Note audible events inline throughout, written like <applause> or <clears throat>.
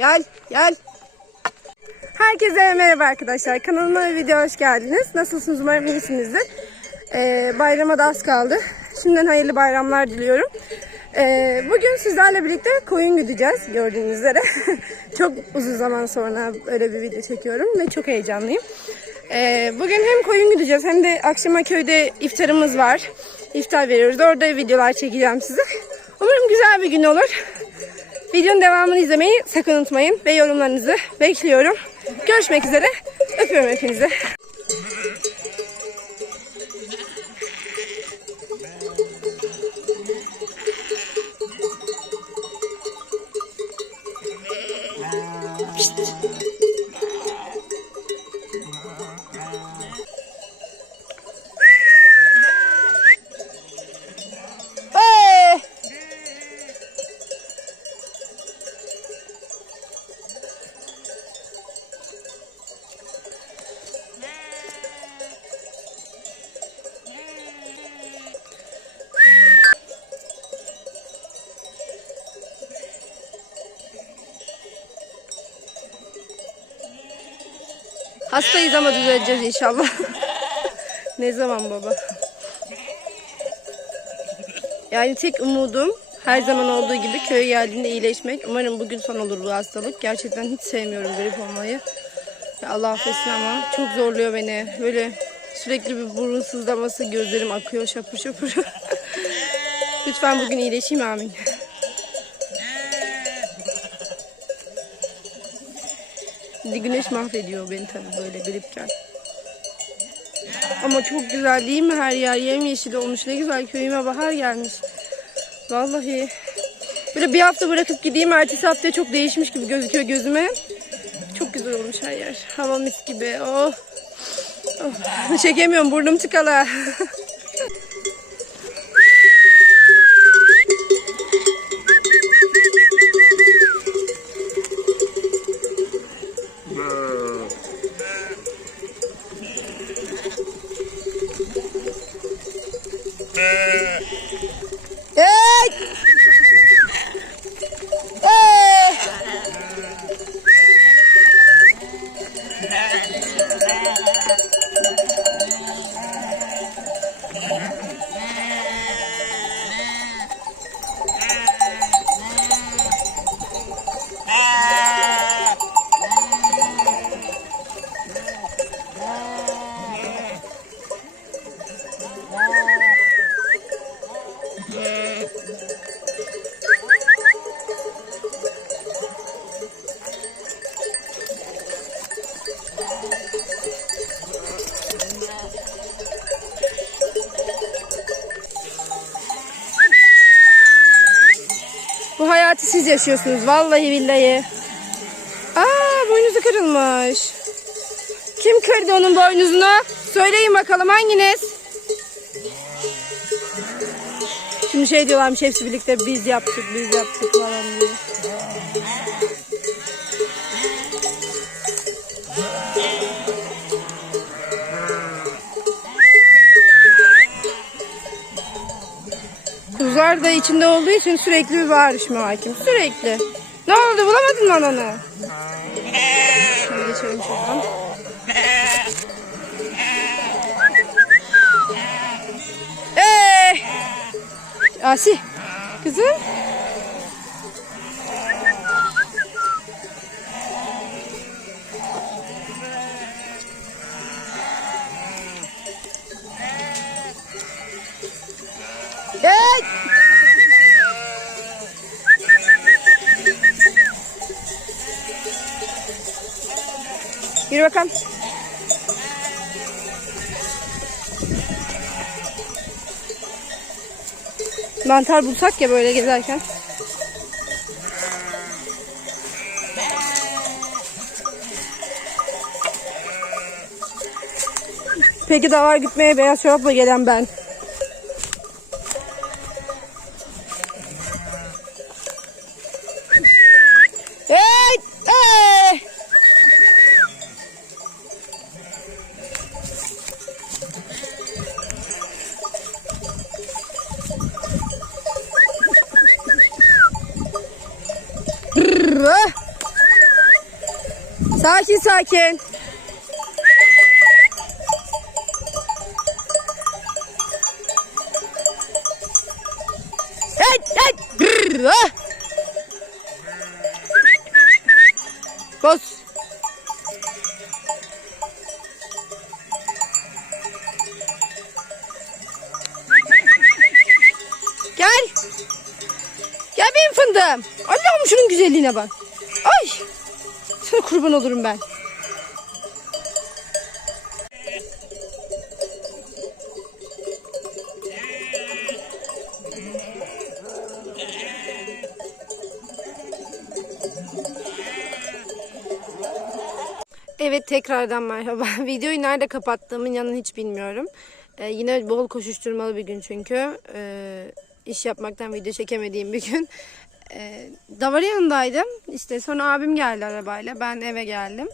Gel gel. Herkese merhaba arkadaşlar. Kanalıma ve videoya hoş geldiniz. Nasılsınız? Umarım iyisinizdir. Ee, bayrama da az kaldı. Şimdiden hayırlı bayramlar diliyorum. Ee, bugün sizlerle birlikte koyun güdeceğiz gördüğünüz üzere. <laughs> çok uzun zaman sonra öyle bir video çekiyorum ve çok heyecanlıyım. Ee, bugün hem koyun güdeceğiz hem de akşama köyde iftarımız var. İftar veriyoruz. Orada videolar çekeceğim size. Umarım güzel bir gün olur. Videonun devamını izlemeyi sakın unutmayın ve yorumlarınızı bekliyorum. Görüşmek üzere. Öpüyorum hepinizi. Hastayız ama düzeleceğiz inşallah. ne zaman baba? Yani tek umudum her zaman olduğu gibi köye geldiğinde iyileşmek. Umarım bugün son olur bu hastalık. Gerçekten hiç sevmiyorum grip olmayı. Allah affetsin ama çok zorluyor beni. Böyle sürekli bir burun sızlaması, gözlerim akıyor şapur şapur. <laughs> Lütfen bugün iyileşeyim amin. De güneş mahvediyor beni tabii böyle gripken. Ama çok güzel değil mi her yer yemyeşil olmuş. Ne güzel köyüme bahar gelmiş. Vallahi. Böyle bir hafta bırakıp gideyim. Ertesi haftaya çok değişmiş gibi gözüküyor gözüme. Çok güzel olmuş her yer. Hava mis gibi. Oh. oh. Çekemiyorum burnum tıkalı. <laughs> Hey! Hey! Bu yaşıyorsunuz vallahi billahi. Aa boynuzu kırılmış. Kim kırdı onun boynuzunu? Söyleyin bakalım hanginiz? Şimdi şey diyorlarmış hepsi birlikte biz yaptık biz yaptık falan diye. Kuzular da içinde olduğu için sürekli bir bağırışma hakim. Sürekli. Ne oldu bulamadın mı ananı? Şimdi geçelim şuradan. Ee, Asi. Kızım. Mantar bulsak ya böyle gezerken. Peki davar gitmeye beyaz çorapla gelen ben. Sakin sakin. Hey, hey. Brrr, ah. Bas. Gel. Gel benim fındığım. Allah'ım şunun güzelliğine bak. Ay. Sana kurban olurum ben. Evet tekrardan merhaba. <laughs> Videoyu nerede kapattığımın yanını hiç bilmiyorum. Ee, yine bol koşuşturmalı bir gün çünkü. Ee, iş yapmaktan video çekemediğim bir gün. Ee, davarın yanındaydım. İşte sonra abim geldi arabayla. Ben eve geldim.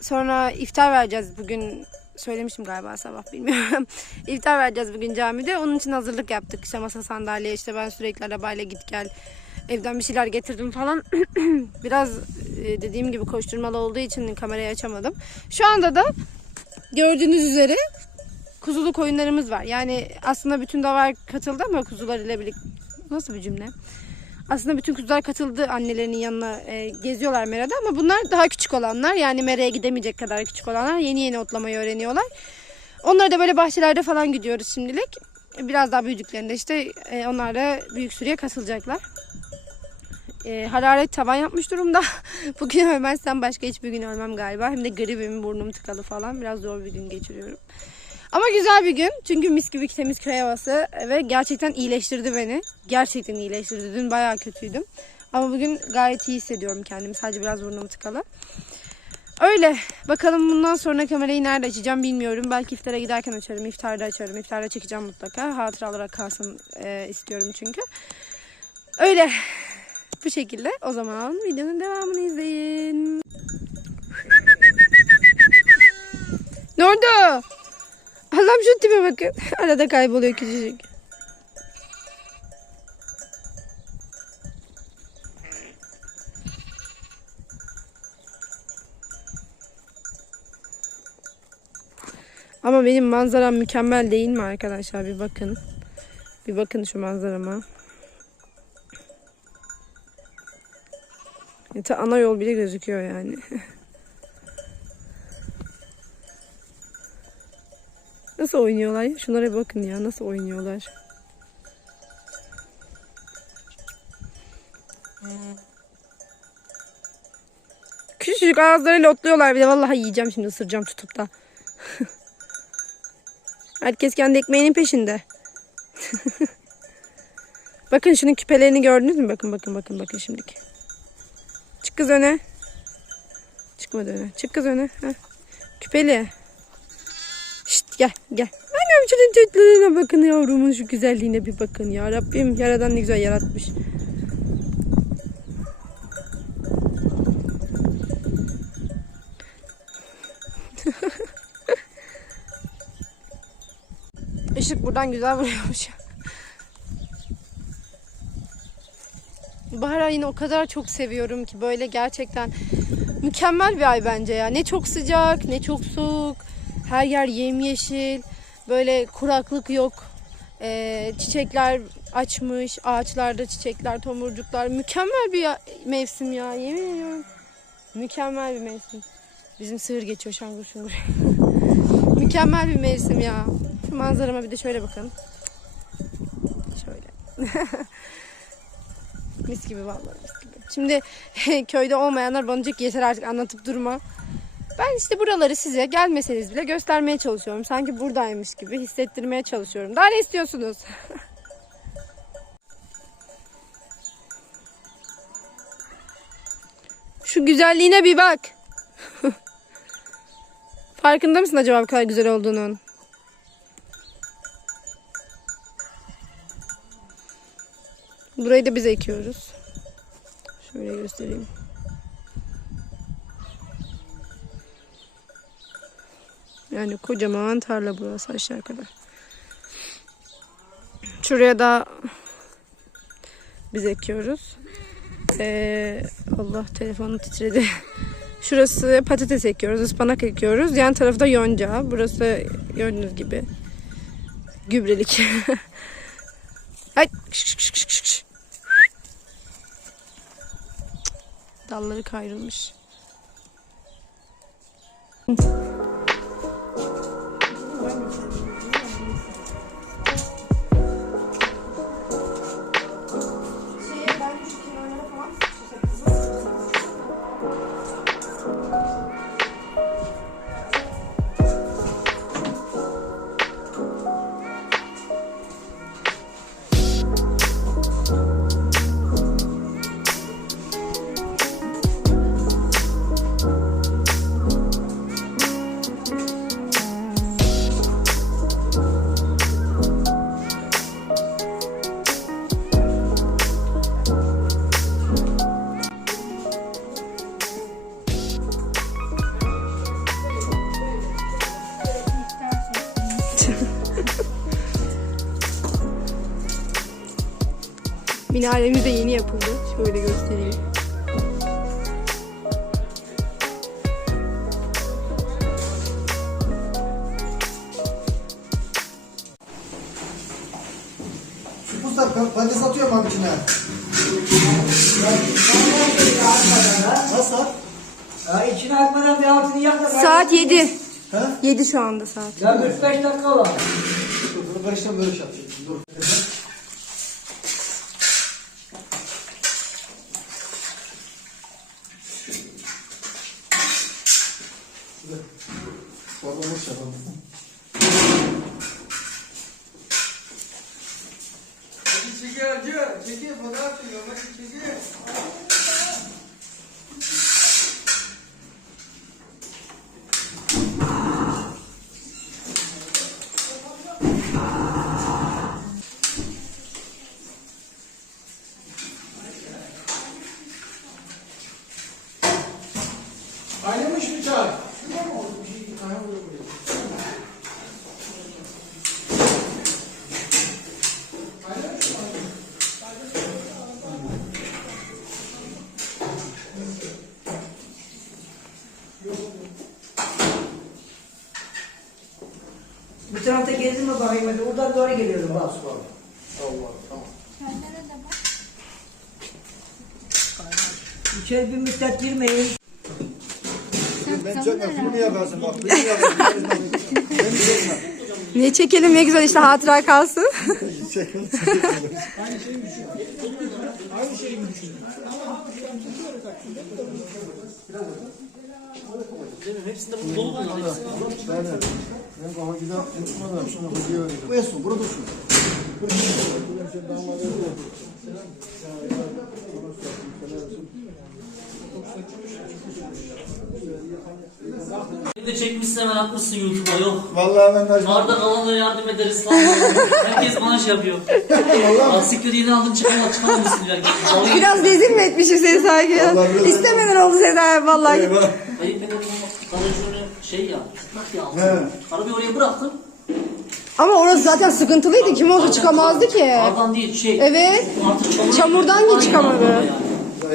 Sonra iftar vereceğiz bugün. Söylemiştim galiba sabah bilmiyorum. <laughs> iftar vereceğiz bugün camide. Onun için hazırlık yaptık. İşte masa sandalye işte ben sürekli arabayla git gel. Evden bir şeyler getirdim falan. <clears throat> Biraz e, dediğim gibi koşturmalı olduğu için kamerayı açamadım. Şu anda da gördüğünüz üzere kuzulu koyunlarımız var. Yani aslında bütün davar katıldı ama kuzular ile birlikte. Nasıl bir cümle? Aslında bütün kuzular katıldı annelerinin yanına e, geziyorlar merada ama bunlar daha küçük olanlar. Yani meraya gidemeyecek kadar küçük olanlar yeni yeni otlamayı öğreniyorlar. Onları da böyle bahçelerde falan gidiyoruz şimdilik. Biraz daha büyüdüklerinde işte e, onlar da büyük sürüye katılacaklar. E, hararet tavan yapmış durumda. <laughs> Bugün ölmezsem başka hiçbir gün ölmem galiba. Hem de gribim, burnum tıkalı falan. Biraz zor bir gün geçiriyorum. Ama güzel bir gün. Çünkü mis gibi temiz köy havası ve gerçekten iyileştirdi beni. Gerçekten iyileştirdi. Dün bayağı kötüydüm. Ama bugün gayet iyi hissediyorum kendimi. Sadece biraz burnum tıkalı. Öyle. Bakalım bundan sonra kamerayı nerede açacağım bilmiyorum. Belki iftara giderken açarım. iftarda açarım. İftarda çekeceğim mutlaka. Hatıra olarak kalsın e, istiyorum çünkü. Öyle. Bu şekilde. O zaman videonun devamını izleyin. Ne oldu? Allah'ım şu tipe bakın. <laughs> Arada kayboluyor küçücük. Ama benim manzaram mükemmel değil mi arkadaşlar? Bir bakın. Bir bakın şu manzarama. Ana yol bile gözüküyor yani. <laughs> Nasıl oynuyorlar? Şunlara bakın ya nasıl oynuyorlar. Küçücük ağızlarıyla otluyorlar bir de vallahi yiyeceğim şimdi ısıracağım tutup da. <laughs> Herkes kendi ekmeğinin peşinde. <laughs> bakın şunun küpelerini gördünüz mü? Bakın bakın bakın bakın şimdiki. Çık kız öne. Çıkmadı öne. Çık kız öne. Heh. Küpeli. Gel gel. Annem şunun tatlılığına bakın yavrumun şu güzelliğine bir bakın ya Rabbim. Yaradan ne güzel yaratmış. <laughs> Işık buradan güzel vuruyormuş. Bahar ayını o kadar çok seviyorum ki böyle gerçekten mükemmel bir ay bence ya. Ne çok sıcak, ne çok soğuk. Her yer yemyeşil. Böyle kuraklık yok. Ee, çiçekler açmış. Ağaçlarda çiçekler, tomurcuklar. Mükemmel bir ya- mevsim ya. Yemin ediyorum. Mükemmel bir mevsim. Bizim sığır geçiyor şangur şungur. <laughs> Mükemmel bir mevsim ya. Şu manzarama bir de şöyle bakın. Şöyle. <laughs> mis gibi vallahi mis gibi. Şimdi <laughs> köyde olmayanlar bana diyecek yeter artık anlatıp durma. Ben işte buraları size gelmeseniz bile göstermeye çalışıyorum. Sanki buradaymış gibi hissettirmeye çalışıyorum. Daha ne istiyorsunuz? <laughs> Şu güzelliğine bir bak. <laughs> Farkında mısın acaba bu kadar güzel olduğunun? Burayı da biz ekiyoruz. Şöyle göstereyim. Yani kocaman tarla burası aşağı kadar. Şuraya da biz ekiyoruz. Ee, Allah telefonu titredi. <laughs> Şurası patates ekiyoruz, ıspanak ekiyoruz. Yan tarafı da yonca. Burası gördüğünüz gibi gübrelik. <laughs> Ay. Dalları kayrılmış. Minaremiz de yeni yapıldı. Şöyle göstereyim. Usta pa- patates atıyor mu içine? Nasıl? Ya içine atmadan bir altını yak da Saat 7. He? 7 şu anda saat. Ya 45 dakika var. Dur bunu karıştırma böyle şey Sormamız yapalım. Kaynamış mı çay? Bu tarafta gezdim mi bakayım hadi. Oradan doğru geliyorum bak. Allah tamam. İçeri bir müddet girmeyin. Ben çekme filmi yaparsın bak. Filmi yaparsın. Beni çekme. Ne çekelim ne güzel işte hatıra kalsın. Çekme. Ben ben bana bir daha unutmadan şunu hocaya Bu Esun burada dursun. Bir de çekmişsin hemen atmışsın YouTube'a yok. Vallahi ben de Arda kalanlara yardım ederiz falan. Herkes bana şey yapıyor. Asiktir yeni aldın çıkamaz çıkamamışsın herkes. Biraz rezil mi etmişim seni sanki? Vallahi biraz- İstemeden oldu Sezai vallahi. Eyvah. Ayıp benim garajını şey ya, tutmak ya. He. Arabayı oraya bıraktım. Ama orası zaten sıkıntılıydı. Kim olsa çıkamazdı ki. Aradan değil şey. Evet. Artık çamur Çamurdan Aynen da çıkamadı. yani.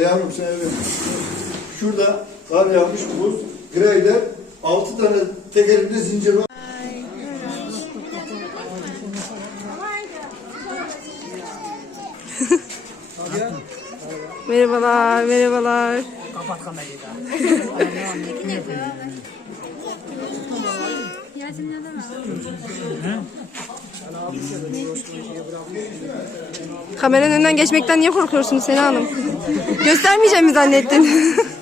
Ya yavrum sen evet. Şurada kar yağmış buz, greyler, altı tane tekerinde zincir var. <laughs> Merhabalar, merhabalar. Kapat kamerayı da. Kameranın önünden geçmekten niye korkuyorsunuz Sena Hanım? Göstermeyeceğim mi zannettin? <laughs>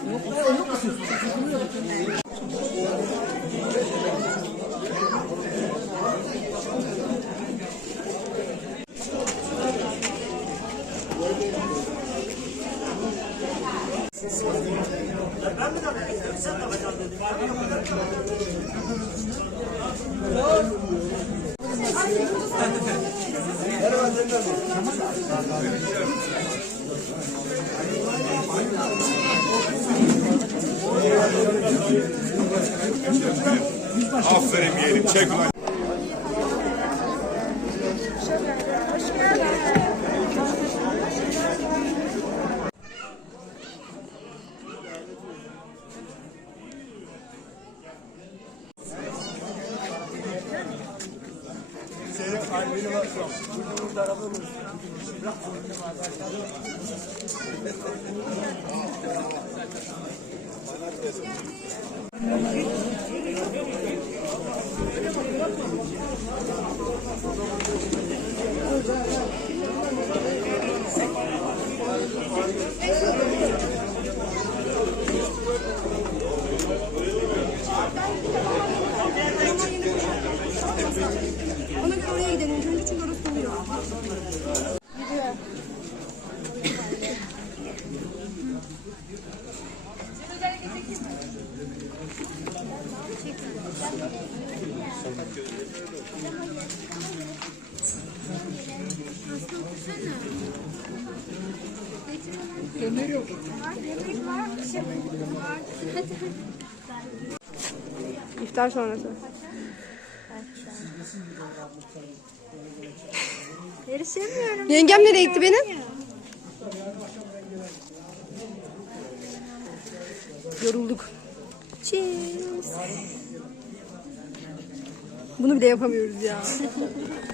Aferin yeğenim çek ulan. Ona göre oraya gidelim. İlk Önce çünkü orası oluyor. Gidiyor. İftar sonrası. Yarışamıyorum. Yengem nereye gitti benim? Yorulduk. Cheers. Bunu bile yapamıyoruz ya. <laughs>